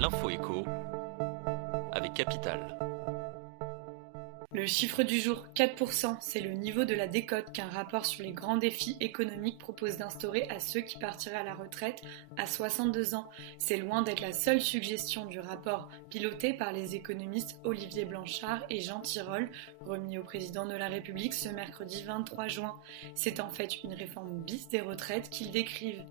L'info écho avec Capital. Le chiffre du jour, 4%, c'est le niveau de la décote qu'un rapport sur les grands défis économiques propose d'instaurer à ceux qui partiraient à la retraite à 62 ans. C'est loin d'être la seule suggestion du rapport piloté par les économistes Olivier Blanchard et Jean Tirole, remis au président de la République ce mercredi 23 juin. C'est en fait une réforme bis des retraites qu'ils décrivent.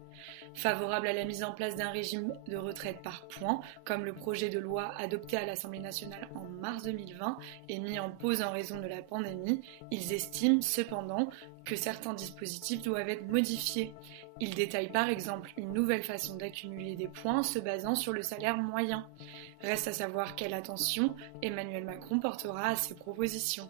Favorable à la mise en place d'un régime de retraite par points, comme le projet de loi adopté à l'Assemblée nationale en mars 2020 et mis en pause en raison de la pandémie, ils estiment cependant que certains dispositifs doivent être modifiés. Ils détaillent par exemple une nouvelle façon d'accumuler des points se basant sur le salaire moyen. Reste à savoir quelle attention Emmanuel Macron portera à ces propositions.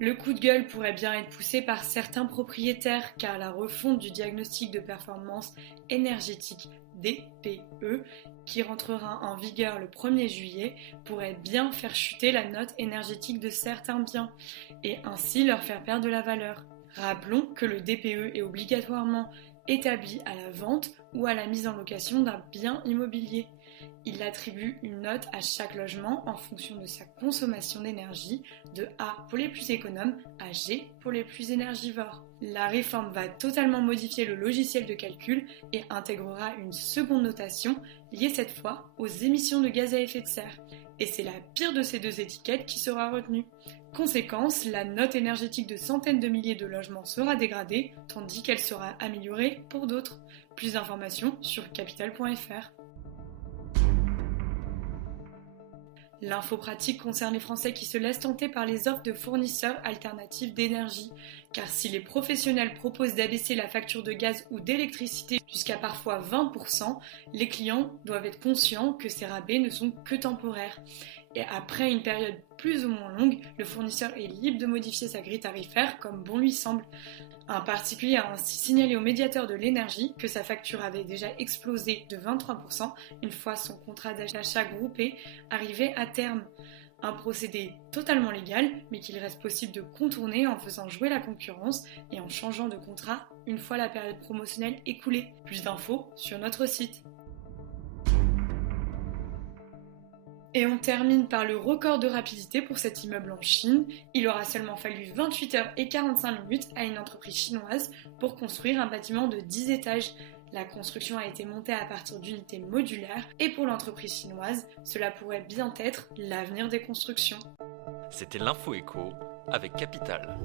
Le coup de gueule pourrait bien être poussé par certains propriétaires car la refonte du diagnostic de performance énergétique DPE qui rentrera en vigueur le 1er juillet pourrait bien faire chuter la note énergétique de certains biens et ainsi leur faire perdre de la valeur. Rappelons que le DPE est obligatoirement établi à la vente ou à la mise en location d'un bien immobilier. Il attribue une note à chaque logement en fonction de sa consommation d'énergie, de A pour les plus économes à G pour les plus énergivores. La réforme va totalement modifier le logiciel de calcul et intégrera une seconde notation liée cette fois aux émissions de gaz à effet de serre. Et c'est la pire de ces deux étiquettes qui sera retenue. Conséquence, la note énergétique de centaines de milliers de logements sera dégradée, tandis qu'elle sera améliorée pour d'autres. Plus d'informations sur capital.fr. L'info pratique concerne les Français qui se laissent tenter par les offres de fournisseurs alternatifs d'énergie. Car si les professionnels proposent d'abaisser la facture de gaz ou d'électricité jusqu'à parfois 20%, les clients doivent être conscients que ces rabais ne sont que temporaires. Et après une période plus ou moins longue, le fournisseur est libre de modifier sa grille tarifaire comme bon lui semble. Un particulier a ainsi signalé au médiateur de l'énergie que sa facture avait déjà explosé de 23% une fois son contrat d'achat groupé arrivé à terme. Un procédé totalement légal, mais qu'il reste possible de contourner en faisant jouer la concurrence et en changeant de contrat une fois la période promotionnelle écoulée. Plus d'infos sur notre site. Et on termine par le record de rapidité pour cet immeuble en Chine. Il aura seulement fallu 28 heures et 45 minutes à une entreprise chinoise pour construire un bâtiment de 10 étages. La construction a été montée à partir d'unités modulaires et pour l'entreprise chinoise, cela pourrait bien être l'avenir des constructions. C'était l'info écho avec Capital.